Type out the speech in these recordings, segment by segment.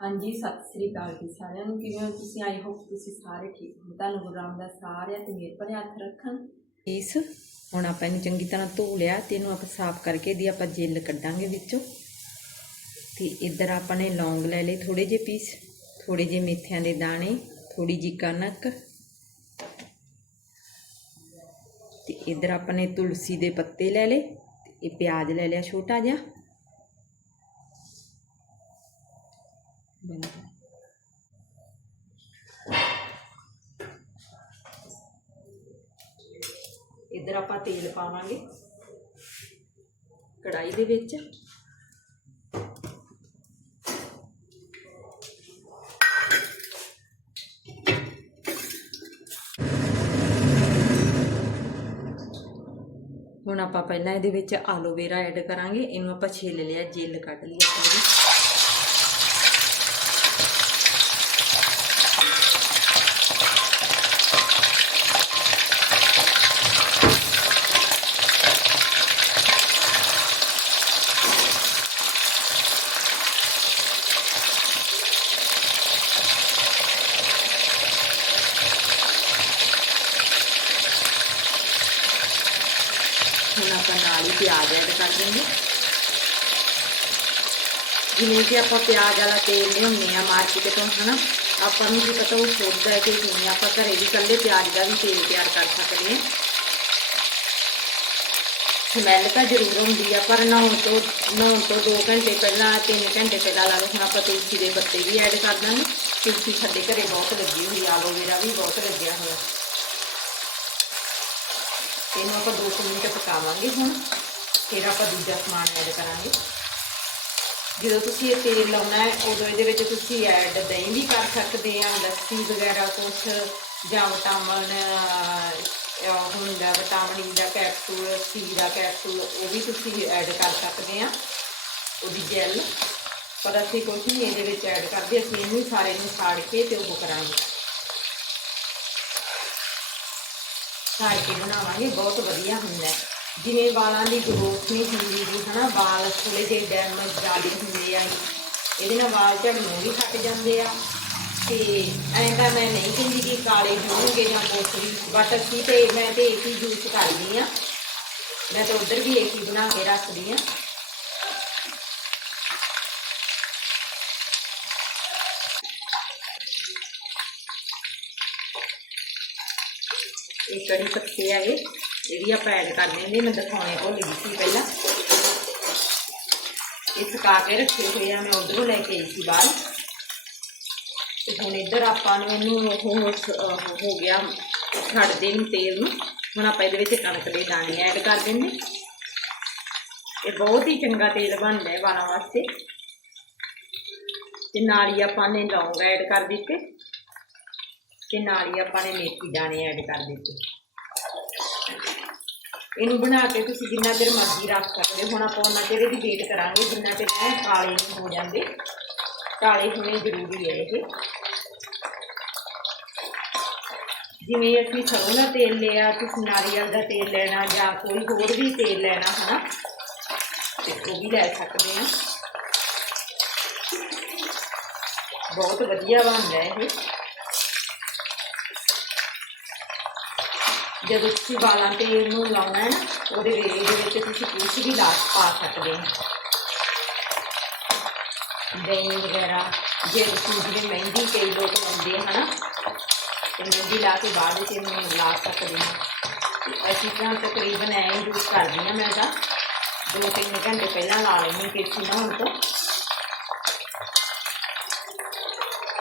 ਹਾਂਜੀ, ਸਤਿ ਸ੍ਰੀ ਅਕਾਲ ਜੀ ਸਾਰਿਆਂ ਨੂੰ। ਕਿਵੇਂ ਹੋ ਤੁਸੀਂ? ਆਈ ਹੋਪ ਤੁਸੀਂ ਸਾਰੇ ਠੀਕ ਹੋ ਤੁਹਾਨੂੰ ਗੁਰੂ ਰਾਮਦਾਸ ਸਾਰਿਆਂ ਤੇ ਮੇਰ ਭਰੇ ਹੱਥ ਰੱਖਣ। ਇਸ, ਹੁਣ ਆਪਾਂ ਇਹਨੂੰ ਚੰਗੀ ਤਰ੍ਹਾਂ ਧੋ ਲਿਆ ਤੇ ਇਹਨੂੰ ਆਪਾਂ ਸਾਫ਼ ਕਰਕੇ ਇਹਦੀ ਆਪਾਂ ਜੇਲ ਕੱਢਾਂਗੇ ਵਿੱਚੋਂ। ਤੇ ਇੱਧਰ ਆਪਾਂ ਨੇ ਲੌਂਗ ਲੈ ਲਏ ਥੋੜੇ ਜਿਹੇ ਪੀਸ ਥੋੜੇ ਜਿਹੇ ਮੇਥਿਆਂ ਦੇ ਦਾਣੇ ਥੋੜੀ ਜਿਹੀ ਕਣਕ। ਤੇ ਇੱਧਰ ਆਪਾਂ ਨੇ ਤੁਲਸੀ ਦੇ ਪੱਤੇ ਲੈ ਲਏ, ਤੇ ਇਹ ਪਿਆਜ਼ ਲੈ ਲਿਆ ਛੋਟਾ ਜਿਹਾ। ਬਣਾ ਇੱਧਰ ਆਪਾਂ ਤੇਲ ਪਾਵਾਂਗੇ। ਕੜਾਈ ਦੇ ਵਿੱਚ। ਹੁਣ ਆਪਾਂ ਪਹਿਲਾਂ ਇਹਦੇ ਵਿੱਚ ਆਲੋਵੇਰਾ ਐਡ ਕਰਾਂਗੇ। ਇਹਨੂੰ ਆਪਾਂ ਛਿੱਲ ਲਿਆ, ਜੈਲ ਕੱਢ ਲਈ ਆਪਾਂ ਆਪਾਂ ਨਾਲ ਹੀ ਪਿਆਜ਼ ਐਡ ਕਰ ਦਿੰਦੇ ਜਿਵੇਂ ਕਿ ਆਪਾਂ ਪਿਆਜ਼ ਵਾਲਾ ਤੇਲ ਲਿਆਉਂਦੇ ਆ ਮਾਰਕੀਟ ਤੋਂ ਹਨਾ ਆਪਾਂ ਨੂੰ ਕੀ ਪਤਾ ਉਹ ਸ਼ੁੱਧ ਹੈ ਕਿ ਨਹੀਂ ਆਪਾਂ ਘਰੇ ਵੀ ਇਕੱਲੇ ਪਿਆਜ਼ ਦਾ ਵੀ ਤੇਲ ਤਿਆਰ ਕਰ ਸਕਦੇ ਹਾਂ ਸਮੈਲ ਤਾਂ ਜ਼ਰੂਰ ਹੁੰਦੀ ਆ ਪਰ ਨਹਾਉਣ ਤੋਂ ਨਹਾਉਣ ਤੋਂ 2 ਘੰਟੇ ਪਹਿਲਾਂ 3 ਘੰਟੇ ਪਹਿਲਾਂ ਲਾ ਲਓ ਹੁਣ ਆਪਾਂ ਤੁਲਸੀ ਦੇ ਪੱਤੇ ਵੀ ਐਡ ਕਰ ਦਾਂਗੇ ਤੁਲਸੀ ਸਾਡੇ ਘਰੇ ਬਹੁਤ ਲੱਗੀ ਹੋਈ ਆ ਐਲੋਵੇਰਾ ਵੀ ਬਹੁਤ ਲੱਗਿਆ ਹੋਇਆ ਇਹਨੂੰ ਆਪਾਂ 2 ਮਿੰਟ ਪਕਾਵਾਂਗੇ ਹੁਣ ਫਿਰ ਆਪਾਂ ਦੂਜਾ ਸਮਾਨ ਐਡ ਕਰਾਂਗੇ। ਜਦੋਂ ਤੁਸੀਂ ਇਹ ਤੇਲ ਲਾਉਣਾ ਹੈ ਉਦੋਂ ਇਹਦੇ ਵਿੱਚ ਤੁਸੀਂ ਐਡ ਦਹੀਂ ਵੀ ਕਰ ਸਕਦੇ ਆ ਲੱਸੀ ਵਗੈਰਾ ਕੁਛ ਜਾਂ ਵਿਟਾਮਿਨ ਅਹ, ਹੁੰਦਾ ਵਿਟਾਮਿਨ ਦਾ ਕੈਪਸੂਲ ਸੀ ਦਾ ਕੈਪਸੂਲ ਉਹ ਵੀ ਤੁਸੀਂ ਐਡ ਕਰ ਸਕਦੇ ਆ ਉਹਦੀ ਜੈਲ ਪਰ ਅਸੀਂ ਕੁਛ ਨਹੀਂ ਇਹਦੇ ਵਿੱਚ ਐਡ ਕਰਦੇ ਅਸੀਂ ਇਹਨੂੰ ਸਾਰੇ ਨੂੰ ਸਾੜ ਕੇ ਤੇ ਉਹ ਕਰਾਂਗੇ। ਸਾੜ ਕੇ ਬਣਾਵਾਂਗੇ, ਬਹੁਤ ਵਧੀਆ ਹੁੰਦਾ। ਜਿਵੇਂ ਵਾਲਾਂ ਦੀ ਗਰੋਥ ਨਹੀਂ ਹੁੰਦੀ ਜੀ, ਹਨਾ? ਵਾਲ ਥੋੜੇ ਜਿਹੇ ਡੈਮੇਜ ਜ਼ਿਆਦਾ ਹੁੰਦੇ ਆ। ਇਹਦੇ ਨਾਲ ਵਾਲ ਝੜਨੋਂ ਵੀ ਹਟ ਜਾਂਦੇ ਆ। ਤੇ ਐਂ ਤਾਂ ਮੈਂ ਨਹੀਂ ਕਹਿੰਦੀ ਕਿ ਕਾਲੇ ਹੋਣਗੇ ਜਾਂ ਕੁਛ ਵੀ ਬਟ ਅਸੀਂ ਤੇ, ਮੈਂ ਤੇ ਇੱਕ ਹੀ ਯੂਜ਼ ਕਰਦੀ ਆ। ਮੈਂ ਤਾਂ ਉਧਰ ਵੀ ਇੱਕ ਹੀ ਬਣਾ ਕੇ ਰੱਖਦੀ ਆ ਇਹ ਕੜੀ ਪੱਤੇ ਆ ਇਹ ਇਹ ਵੀ ਆਪਾਂ ਐਡ ਕਰ ਦਿੰਦੇ ਮੈਂ ਦਿਖਾਉਣੇ ਭੁੱਲ ਗਈ ਸੀ ਪਹਿਲਾਂ। ਇਹ ਸੁਕਾ ਕੇ ਰੱਖੇ ਹੋਏ ਆ, ਮੈਂ ਉਧਰੋਂ ਲੈ ਕੇ ਆਈ ਸੀ ਬਾਹਰ। ਤੇ ਹੁਣ ਇੱਧਰ ਆਪਾਂ ਨੂੰ ਇਹਨੂੰ ਉਹ ਹੋ ਗਿਆ ਛੱਡਦੇ ਨੂੰ ਤੇਲ ਨੂੰ। ਹੁਣ ਆਪਾਂ ਇਹਦੇ ਵਿੱਚ ਕਣਕ ਦੇ ਦਾਣੇ ਐਡ ਕਰ ਦਿੰਦੇ। ਇਹ ਬਹੁਤ ਹੀ ਚੰਗਾ ਤੇਲ ਬਣਦਾ ਹੈ ਵਾਲਾਂ ਵਾਸਤੇ। ਤੇ ਨਾਲ ਹੀ ਆਪਾਂ ਨੇ ਲੌਂਗ ਐਡ ਕਰ ਦਿੱਤੇ। ਤੇ ਨਾਲ ਹੀ ਆਪਾਂ ਨੇ ਮੇਥੀ ਦਾਣੇ ਐਡ ਕਰ ਦਿੱਤੇ। ਇਹਨੂੰ ਬਣਾ ਕੇ ਤੁਸੀਂ ਜਿੰਨਾ ਚਿਰ ਮਰਜ਼ੀ ਰੱਖ ਸਕਦੇ ਹੋ। ਹੁਣ ਆਪਾਂ ਉਹਨਾਂ ਚਿਰ ਇਹਦੀ ਵੇਟ ਕਰਾਂਗੇ, ਜਿੰਨਾ ਚਿਰ ਇਹ ਕਾਲੇ ਨਹੀਂ ਹੋ ਜਾਂਦੇ। ਕਾਲੇ ਹੋਣੇ ਜ਼ਰੂਰੀ ਹੈ ਇਹ। ਜਿਵੇਂ ਅਸੀਂ ਸਰੋਂ ਦਾ ਤੇਲ ਲਿਆ ਤੁਸੀਂ ਨਾਰੀਅਲ ਦਾ ਤੇਲ ਲੈਣਾ ਜਾਂ ਕੋਈ ਹੋਰ ਵੀ ਤੇਲ ਲੈਣਾ ਹਨਾ, ਤੇ ਉਹ ਵੀ ਲੈ ਸਕਦੇ ਆ ਬਹੁਤ ਵਧੀਆ ਬਣਦਾ ਇਹ। ਜਦੋਂ ਤੁਸੀਂ ਵਾਲਾਂ ਤੇ ਇਹਨੂੰ ਲਾਉਣਾ ਹੈ, ਉਹਦੇ ਵੇਲੇ ਦੇ ਵਿੱਚ ਤੁਸੀਂ ਕੁਛ ਵੀ ਲਾ ਪਾ ਸਕਦੇ ਹੋ। ਦਹੀਂ ਵਗੈਰਾ, ਜੇ ਤੁਸੀਂ ਜਿਵੇਂ ਮਹਿੰਦੀ ਕਈ ਲੋਕ ਲਾਉਂਦੇ ਹਨਾ? ਤੇ ਮਹਿੰਦੀ ਲਾ ਕੇ ਬਾਅਦ ਵਿੱਚ ਇਹਨੂੰ ਲਾ ਸਕਦੇ ਹਾਂ। ਅਸੀਂ ਤਾਂ ਤਕਰੀਬਨ ਐਂ ਯੂਜ਼ ਕਰਦੀ ਹਾਂ ਮੈਂ ਤਾਂ। ਦੋ ਤਿੰਨ ਘੰਟੇ ਪਹਿਲਾਂ ਲਾ ਲੈਂਦੀ ਕੇਸੀ ਨਾ ਹੁਣ ਤੋਂ।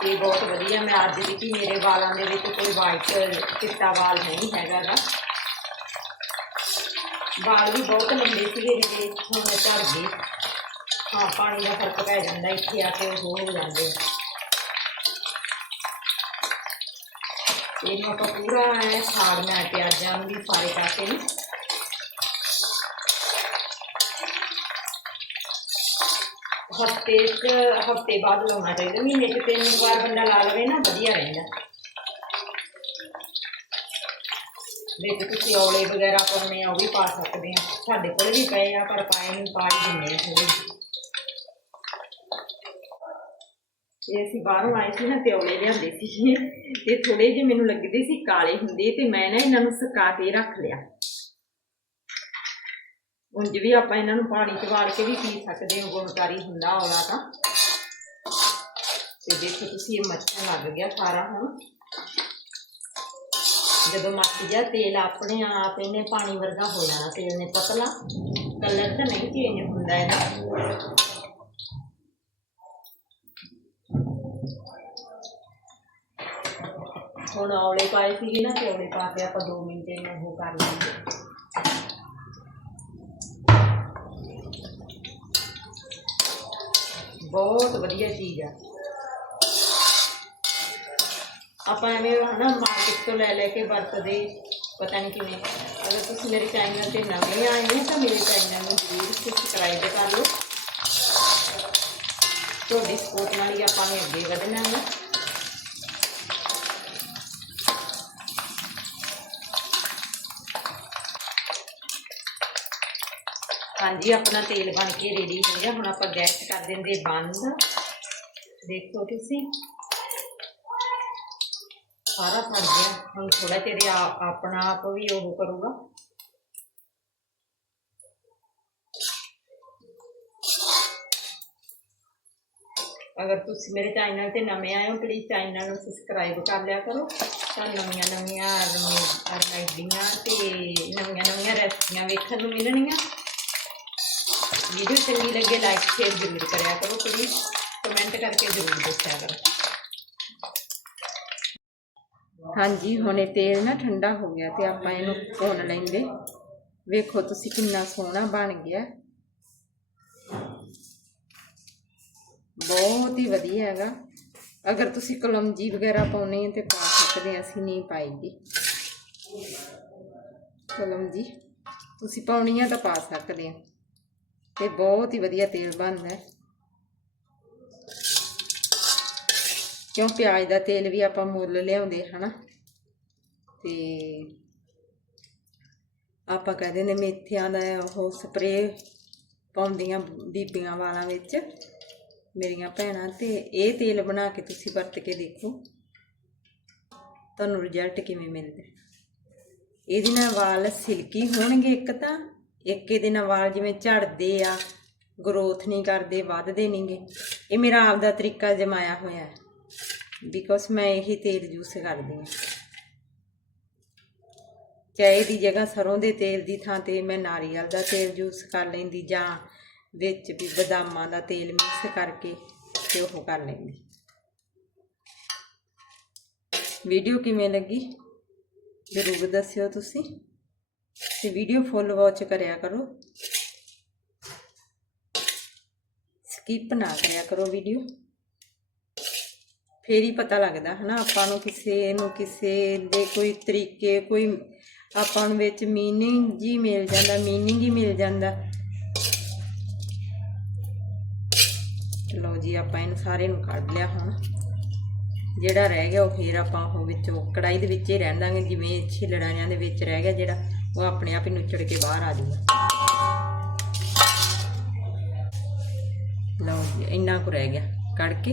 ਇਹ ਬਹੁਤ ਵਧੀਆ। ਮੈਂ ਅੱਜ ਦੇਖੀ ਮੇਰੇ ਵਾਲਾਂ ਦੇ ਵਿੱਚ ਕੋਈ ਵਾਈਟ ਚਿੱਟਾ ਵਾਲ ਨਹੀਂ ਹੈਗਾ ਗਾ। ਵਾਲ ਵੀ ਬਹੁਤ ਲੰਬੇ ਸੀਗੇ ਜਿਹੜੇ ਹੁਣ ਝੜ ਗਏ ਹਾਂ, ਪਾਣੀ ਦਾ ਫ਼ਰਕ ਪੈ ਜਾਂਦਾ, ਇੱਥੇ ਆ ਕੇ ਉਹ ਹੋ ਜਾਂਦੇ ਆ। ਇਹਨੂੰ ਆਪਾਂ ਪੂਰਾ ਐ ਸਾੜਨਾ ਹੈ ਪਿਆਜ਼ਾਂ ਨੂੰ ਵੀ ਸਾਰੇ ਪਾਸੇ ਨੂੰ ਹਫ਼ਤੇ ਚ ਹਫ਼ਤੇ ਬਾਅਦ ਲਾਉਣਾ ਚਾਹੀਦਾ। ਮਹੀਨੇ ਚ ਤਿੰਨ ਵਾਰ ਬੰਦਾ ਲਾ ਲਵੇ ਨਾ, ਵਧੀਆ ਰਹਿੰਦਾ। ਵਿੱਚ ਤੁਸੀਂ ਔਲੇ ਵਗੈਰਾ ਪਾਉਣੇ ਆ, ਉਹ ਵੀ ਪਾ ਸਕਦੇ ਆ। ਸਾਡੇ ਕੋਲ ਵੀ ਪਏ ਆ, ਪਰ ਪਾਏ ਨੂੰ, ਪਾ ਹੀ ਦਿੰਦੇ ਆ ਥੋੜੇ ਇਹ ਅਸੀਂ ਬਾਹਰੋਂ ਆਏ ਸੀ ਨਾ ਤਿਉਲੇ ਲਿਆਂਦੇ ਸੀ ਤੇ ਥੋੜੇ ਜਿਹੇ ਮੈਨੂੰ ਲੱਗਦੇ ਸੀ ਕਾਲੇ ਹੁੰਦੇ ਤੇ ਮੈਂ ਨਾ ਇਹਨਾਂ ਨੂੰ ਸੁਕਾ ਕੇ ਰੱਖ ਲਿਆ। ਉਂਝ ਵੀ ਆਪਾਂ ਇਹਨਾਂ ਨੂੰ ਪਾਣੀ ਚ ਵਾਲ ਕੇ ਵੀ ਪੀ ਸਕਦੇ ਹਾਂ, ਗੁਣਕਾਰੀ ਹੁੰਦਾ ਔਲਾ ਤਾਂ। ਤੇ ਦੇਖੋ ਤੁਸੀਂ ਇਹ ਮੱਛਰ ਲੱਗ ਗਿਆ ਸਾਰਾ ਹੁਣ। ਜਦੋਂ ਮੱਚ ਜਾ ਤੇਲ ਆਪਣੇ ਆਪ ਇਹਨੇ ਪਾਣੀ ਵਰਗਾ ਹੋ ਜਾਣਾ, ਤੇਲ ਨੇ ਪਤਲਾ। ਕਲਰ ਤਾਂ ਨਹੀਂ ਚੇਂਜ ਹੁੰਦਾ ਇਹਦਾ। ਹੁਣ ਔਲੇ ਪਾਏ ਸੀਗੇ ਨਾ, ਤੇ ਔਲੇ ਪਾ ਕੇ ਆਪਾਂ 2 ਮਿੰਟ ਇਹਨੂੰ ਉਹ ਕਰ ਲਾਂਗੇ ਬਹੁਤ ਵਧੀਆ ਚੀਜ਼ ਆ। ਆਪਾਂ ਐਵੇਂ ਹਨਾ ਮਾਰਕੀਟ ਤੋਂ ਲੈ ਲੈ ਕੇ ਵਰਤਦੇ, ਪਤਾ ਨਹੀਂ ਕਿਵੇਂ। ਅਗਰ ਤੁਸੀਂ ਮੇਰੇ ਚੈਨਲ ਤੇ ਨਵੇਂ ਆਏ ਹੋ ਤਾਂ ਮੇਰੇ ਚੈਨਲ ਨੂੰ ਜ਼ਰੂਰ ਸਬਸਕ੍ਰਾਈਬ ਕਰ ਲਓ। ਤੁਹਾਡੀ ਸਪੋਰਟ ਨਾਲ ਹੀ ਆਪਾਂ ਨੇ ਅੱਗੇ ਵਧਣਾ ਹੈ ਹਾਂਜੀ, ਆਪਣਾ ਤੇਲ ਬਣ ਕੇ ਰੈਡੀ ਹੋ ਗਿਆ। ਹੁਣ ਆਪਾਂ ਗੈਸ ਕਰ ਦਿੰਦੇ ਬੰਦ। ਦੇਖੋ ਤੁਸੀਂ। ਸਾਰਾ ਫੜ ਗਿਆ। ਹੁਣ ਥੋੜਾ ਚਿਰ ਆਪਣਾ ਆਪ ਵੀ ਉਹ ਕਰੂਗਾ। ਅਗਰ ਤੁਸੀਂ ਮੇਰੇ ਚੈਨਲ ਤੇ ਨਵੇਂ ਆਏ ਹੋ ਪਲੀਜ਼ ਚੈਨਲ ਨੂੰ ਸਬਸਕ੍ਰਾਈਬ ਕਰ ਲਿਆ ਕਰੋ। ਤਾਂ ਨਵੀਆਂ ਨਵੀਆਂ ਰੈਸਪੀਆਂ ਤੇ ਨਵੀਆਂ ਨਵੀਆਂ ਰੈਸਪੀਆਂ ਵੇਖਣ ਨੂੰ ਮਿਲਣਗੀਆਂ। ਵੀਡੀਓ ਚੰਗੀ ਲੱਗੇ ਲਾਈਕ ਸ਼ੇਅਰ ਜ਼ਰੂਰ ਕਰਿਆ ਕਰੋ ਪਲੀਜ਼ ਕਮੈਂਟ ਕਰਕੇ ਜ਼ਰੂਰ ਦੱਸਿਆ ਕਰੋ। ਹਾਂਜੀ, ਹੁਣ ਤੇਲ ਨਾ ਠੰਡਾ ਹੋ ਗਿਆ ਤੇ ਆਪਾਂ ਇਹਨੂੰ ਭੁੰਨ ਲੈਂਦੇ। ਵੇਖੋ ਤੁਸੀਂ ਕਿੰਨਾ ਸੋਹਣਾ ਬਣ ਗਿਆ। ਬਹੁਤ ਹੀ ਵਧੀਆ ਹੈਗਾ। ਅਗਰ ਤੁਸੀਂ ਕਲਮਜੀ ਵਗੈਰਾ ਪਾਉਣੀ ਹੈ ਤੇ ਪਾ ਸਕਦੇ ਅਸੀਂ ਨਹੀਂ ਪਾਈਗੀ ਕਲਮਜੀ, ਤੁਸੀਂ ਪਾਉਣੀ ਹੈ ਤਾਂ ਪਾ ਸਕਦੇ ਆ। ਤੇ ਬਹੁਤ ਹੀ ਵਧੀਆ ਤੇਲ ਬਣਦਾ ਕਿਉਂ ਪਿਆਜ਼ ਦਾ ਤੇਲ ਵੀ ਆਪਾਂ ਮੁੱਲ ਲਿਆਉਂਦੇ ਹਨਾ? ਤੇ ਆਪਾਂ ਕਹਿੰਦੇ ਨੇ ਮੇਥਿਆਂ ਦਾ ਉਹ ਸਪਰੇ ਪਾਉਂਦੀਆਂ ਬੀਬੀਆਂ ਵਾਲਾਂ ਵਿੱਚ। ਮੇਰੀਆਂ ਭੈਣਾਂ ਤੇ ਇਹ ਤੇਲ ਬਣਾ ਕੇ ਤੁਸੀਂ ਵਰਤ ਕੇ ਦੇਖੋ। ਤੁਹਾਨੂੰ ਰਿਜ਼ਲਟ ਕਿਵੇਂ ਮਿਲਦਾ ਇਹਦੇ ਨਾਲ ਵਾਲ ਸਿਲਕੀ ਹੋਣਗੇ ਇੱਕ ਤਾਂ ਇੱਕ ਇਹਦੇ ਨਾਲ ਵਾਲ ਜਿਵੇਂ ਝੜਦੇ ਆ ਗਰੋਥ ਨਹੀਂ ਕਰਦੇ, ਵੱਧਦੇ ਨਹੀਂਗੇ। ਇਹ ਮੇਰਾ ਆਪ ਦਾ ਤਰੀਕਾ ਜਮਾਇਆ ਹੋਇਆ ਹੈ ਬਿਕੋਜ਼ ਮੈਂ ਇਹੀ ਤੇਲ ਯੂਸ ਕਰਦੀ ਹਾਂ। ਚਾਹੇ ਦੀ ਜਗ੍ਹਾ ਸਰੋਂ ਦੇ ਤੇਲ ਦੀ ਥਾਂ ਤੇ ਮੈਂ ਨਾਰੀਅਲ ਦਾ ਤੇਲ ਯੂਸ ਕਰ ਲੈਂਦੀ ਜਾਂ ਵਿੱਚ ਵੀ ਬਦਾਮਾਂ ਦਾ ਤੇਲ ਮਿਕਸ ਕਰਕੇ ਤੇ ਉਹ ਕਰ ਲੈਂਦੀ। ਵੀਡੀਓ ਕਿਵੇਂ ਲੱਗੀ? ਜ਼ਰੂਰ ਦੱਸਿਓ ਤੁਸੀਂ। ਤੇ ਵੀਡੀਓ ਫੁੱਲ ਵਾਚ ਕਰਿਆ ਕਰੋ। ਸਕਿਪ ਨਾ ਕਰਿਆ ਕਰੋ ਵੀਡੀਓ ਫੇਰ ਹੀ ਪਤਾ ਲੱਗਦਾ, ਹਨਾ, ਆਪਾਂ ਨੂੰ ਕਿਸੇ ਨੂੰ ਕਿਸੇ ਦੇ ਕੋਈ ਤਰੀਕੇ, ਕੋਈ ਆਪਾਂ ਨੂੰ ਵਿੱਚ ਮੀਨਿੰਗ ਜੀ ਮਿਲ ਜਾਂਦਾ ਮੀਨਿੰਗ ਹੀ ਮਿਲ ਜਾਂਦਾ। ਲਓ ਜੀ, ਆਪਾਂ ਇਹਨੂੰ ਸਾਰੇ ਨੂੰ ਕੱਢ ਲਿਆ ਹੁਣ। ਜਿਹੜਾ ਰਹਿ ਗਿਆ ਉਹ ਫੇਰ ਆਪਾਂ ਉਹ ਵਿੱਚੋਂ ਕੜਾਈ ਦੇ ਵਿੱਚ ਹੀ ਰਹਿਣ ਦਾਂਗੇ, ਜਿਵੇਂ ਛਿਲੜਾਂ ਦੇ ਵਿੱਚ ਰਹਿ ਗਿਆ ਜਿਹੜਾ। ਉਹ ਆਪਣੇ ਆਪ ਹੀ ਨੁੱਚੜ ਕੇ ਬਾਹਰ ਆ ਜਾਊਗਾ। ਲਓ ਜੀ, ਇੰਨਾ ਕੁ ਰਹਿ ਗਿਆ। ਕੱਢ ਕੇ